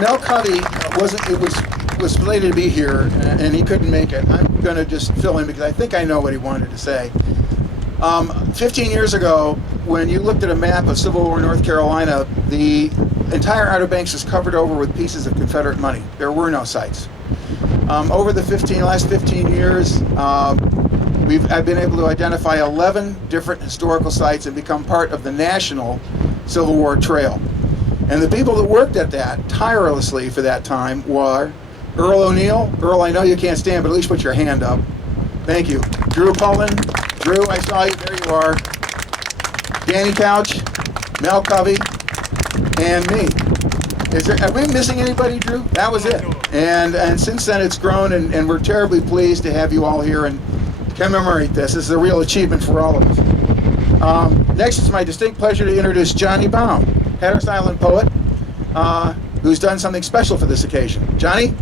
Mel Covey was slated to be here, and he couldn't make it. I'm going to just fill in because I think I know what he wanted to say. 15 years ago, when you looked at a map of Civil War North Carolina, the entire Outer Banks is covered over with pieces of Confederate money. There were no sites. Over the last 15 years, I've been able to identify 11 different historical sites and become part of the National Civil War Trail. And the people that worked at that tirelessly for that time were Earl O'Neill. Earl, I know you can't stand, but at least put your hand up. Thank you. Drew Pullen. Drew, I saw you. There you are. Danny Couch, Mel Covey, and me. Are we missing anybody, Drew? That was it. And since then it's grown, and we're terribly pleased to have you all here and commemorate this. This is a real achievement for all of us. Next, it's my distinct pleasure to introduce Johnny Baum, Hatteras Island poet, who's done something special for this occasion. Johnny?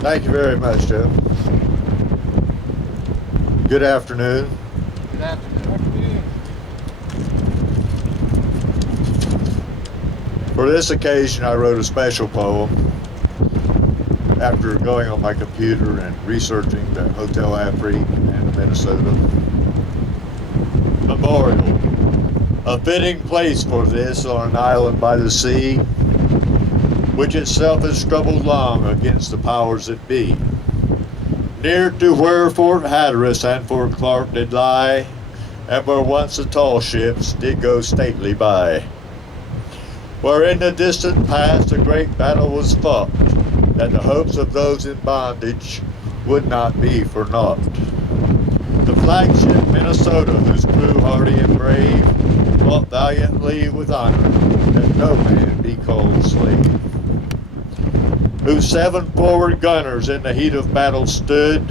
Thank you very much, Jeff. Good afternoon. Good afternoon. For this occasion, I wrote a special poem after going on my computer and researching the Hotel Avery in Minnesota. Memorial. A fitting place for this on an island by the sea, which itself has struggled long against the powers that be. Near to where Fort Hatteras and Fort Clark did lie, and where once the tall ships did go stately by. Where in the distant past a great battle was fought, that the hopes of those in bondage would not be for naught. The flagship Minnesota, whose crew hardy and brave, fought valiantly with honor, that no man be called slave. Whose 7 forward gunners in the heat of battle stood,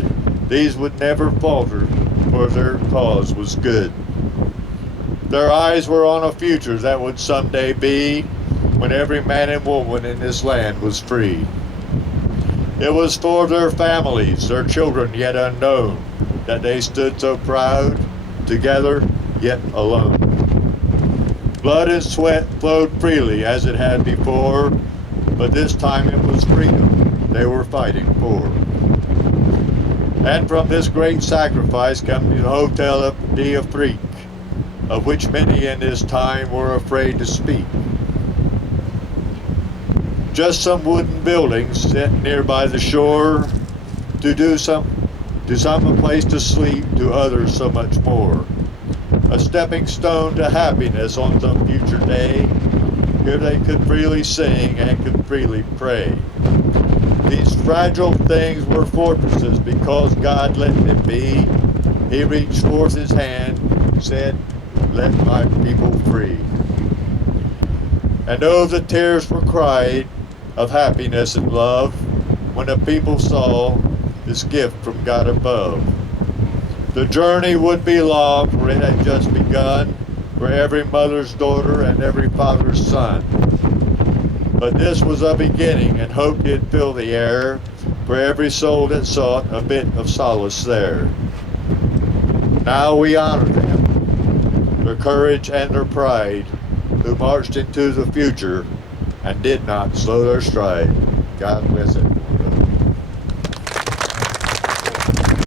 these would never falter, for their cause was good. Their eyes were on a future that would someday be, when every man and woman in this land was free. It was for their families, their children yet unknown, that they stood so proud, together yet alone. Blood and sweat flowed freely as it had before, but this time it was freedom they were fighting for. And from this great sacrifice comes the Hotel Afrique, of which many in this time were afraid to speak. Just some wooden buildings set near by the shore, to some a place to sleep, to others so much more. A stepping stone to happiness on some future day. Here they could freely sing and could freely pray. These fragile things were fortresses because God let them be. He reached forth his hand, said, "Let my people free." And oh, the tears were cried of happiness and love when the people saw this gift from God above. The journey would be long, for it had just begun, for every mother's daughter and every father's son. But this was a beginning, and hope did fill the air, for every soul that sought a bit of solace there. Now we honor them, their courage and their pride, who marched into the future and did not slow their stride. God bless it.